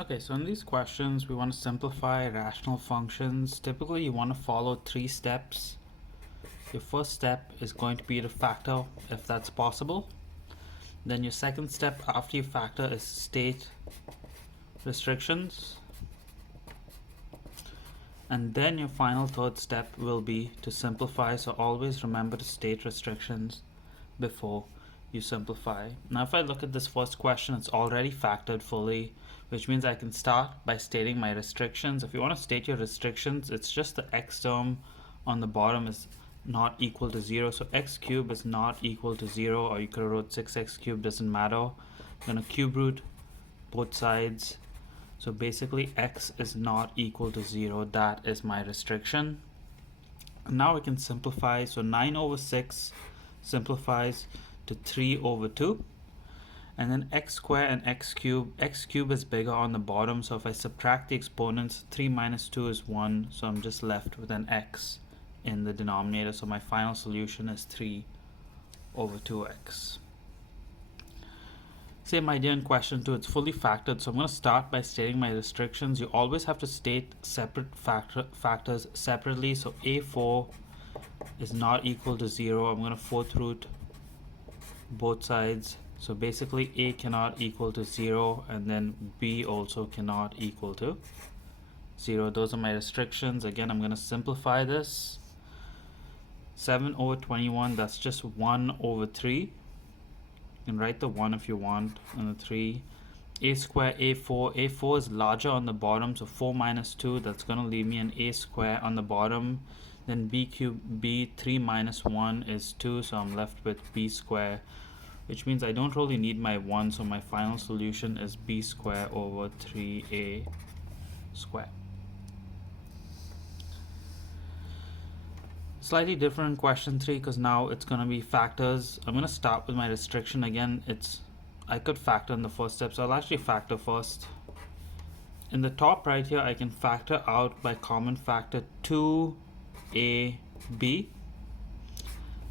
Okay, so in these questions, we want to simplify rational functions. Typically, you want to follow 3 steps. Your first step is going to be to factor if that's possible. Then your second step after you factor is state restrictions. And then your final third step will be to simplify. So always remember to state restrictions before you simplify. Now if I look at this first question, it's already factored fully, which means I can start by stating my restrictions. If you want to state your restrictions, it's just the x term on the bottom is not equal to 0. So x cubed is not equal to 0, or you could have wrote 6x cubed, doesn't matter. I'm going to cube root both sides. So basically x is not equal to 0. That is my restriction. And now we can simplify. So 9 over 6 simplifies to 3 over 2. And then x squared and x cubed is bigger on the bottom. So if I subtract the exponents, 3 minus 2 is 1. So I'm just left with an x in the denominator. So my final solution is 3 over 2x. Same idea in question 2, it's fully factored. So I'm going to start by stating my restrictions. You always have to state separate factors separately. So a4 is not equal to 0. I'm going to fourth root both sides. So basically a cannot equal to 0, and then b also cannot equal to 0. Those are my restrictions. Again, I'm going to simplify this. 7 over 21, that's just 1 over 3. You can write the 1 if you want, and the 3. A square, a4 is larger on the bottom, so 4 minus 2, that's going to leave me an a square on the bottom. Then b cubed, b, 3 minus 1 is 2, so I'm left with b square, which means I don't really need my 1, so my final solution is b square over 3a square. Slightly different in question 3, because now it's going to be factors. I'm going to start with my restriction. Again, I could factor in the first step, so I'll actually factor first. In the top right here, I can factor out by common factor 2ab,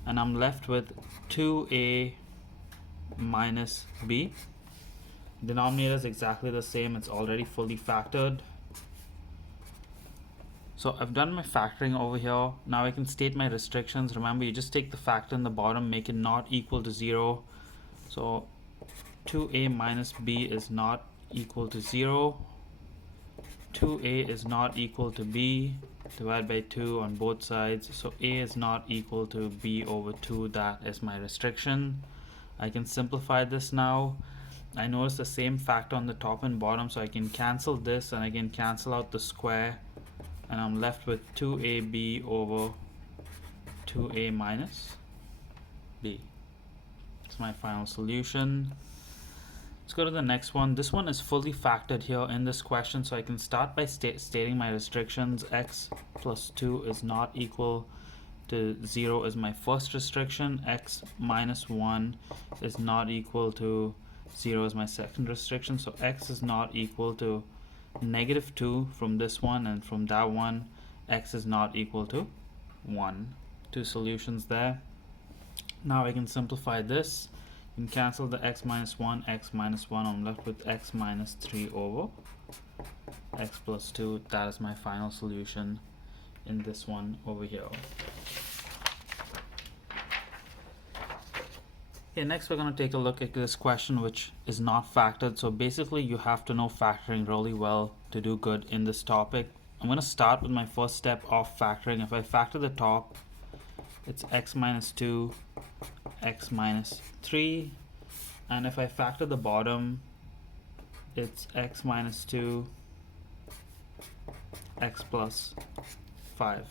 and I'm left with 2a minus b. Denominator is exactly the same, it's already fully factored. So I've done my factoring over here. Now I can state my restrictions. Remember, you just take the factor in the bottom, make it not equal to 0. So 2a minus b is not equal to 0. 2a is not equal to b. Divide by 2 on both sides. So a is not equal to b over 2. That is my restriction. I can simplify this now. I notice the same factor on the top and bottom, so I can cancel this and I can cancel out the square, and I'm left with 2ab over 2a minus b. That's my final solution. Let's go to the next one. This one is fully factored here in this question, so I can start by stating my restrictions. X plus 2 is not equal to 0 is my first restriction. X minus 1 is not equal to 0 is my second restriction. So x is not equal to negative 2 from this one, and from that one x is not equal to 1. Two solutions there. Now I can simplify this and cancel the x minus 1, I'm left with x minus 3 over x plus 2. That is my final solution in this one over here. Okay, next we're going to take a look at this question which is not factored. So basically you have to know factoring really well to do good in this topic. I'm going to start with my first step of factoring. If I factor the top, it's x minus 2, x minus 3. And if I factor the bottom, it's x minus 2, x plus 5.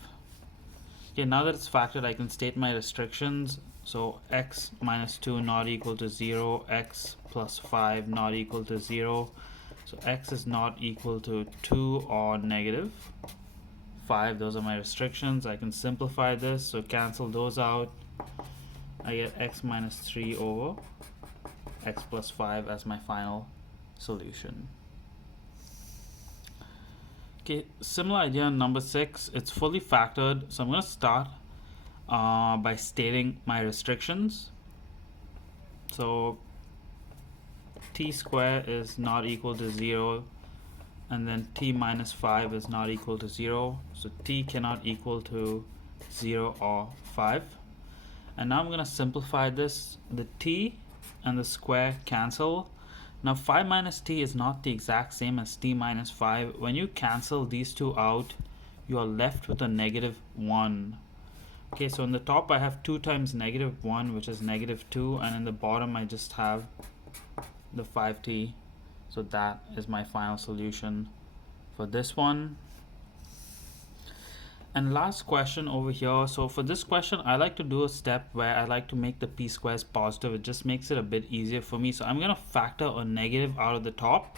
Okay, now that it's factored, I can state my restrictions. So x minus 2 not equal to 0, x plus 5 not equal to 0. So x is not equal to 2 or negative 5. Those are my restrictions. I can simplify this, so cancel those out. I get x minus 3 over x plus 5 as my final solution. Okay, similar idea on number 6. It's fully factored, so I'm going to start by stating my restrictions. So t square is not equal to 0. and then t minus 5 is not equal to 0, so t cannot equal to 0 or 5. And now I'm going to simplify this. The t and the square cancel. Now 5 minus t is not the exact same as t minus 5. When you cancel these two out, you are left with a negative 1. Okay, so in the top I have 2 times negative 1, which is negative 2, and in the bottom I just have the 5t. So that is my final solution for this one. And last question over here. So for this question, I like to do a step where I like to make the p squares positive. It just makes it a bit easier for me. So I'm going to factor a negative out of the top,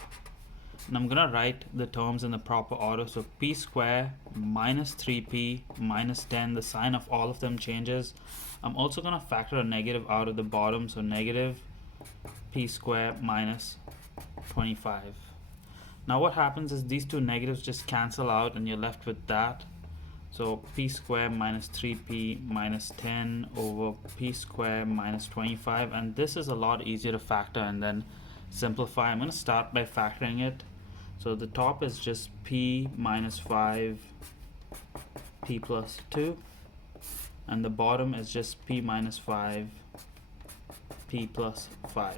and I'm going to write the terms in the proper order. So p square minus 3p minus 10, the sign of all of them changes. I'm also going to factor a negative out of the bottom, so negative p square minus 25. Now what happens is these two negatives just cancel out and you're left with that. So p square minus 3p minus 10 over p square minus 25, and this is a lot easier to factor and then simplify. I'm going to start by factoring it. So the top is just p minus 5 p plus 2, and the bottom is just p minus 5 p plus 5.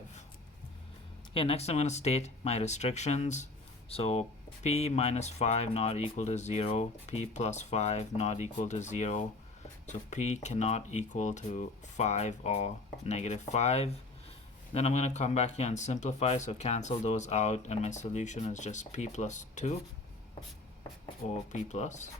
Okay, next I'm going to state my restrictions. So p minus 5 not equal to 0, p plus 5 not equal to 0, so p cannot equal to 5 or negative 5. Then I'm going to come back here and simplify, so cancel those out, and my solution is just p plus 2 or p plus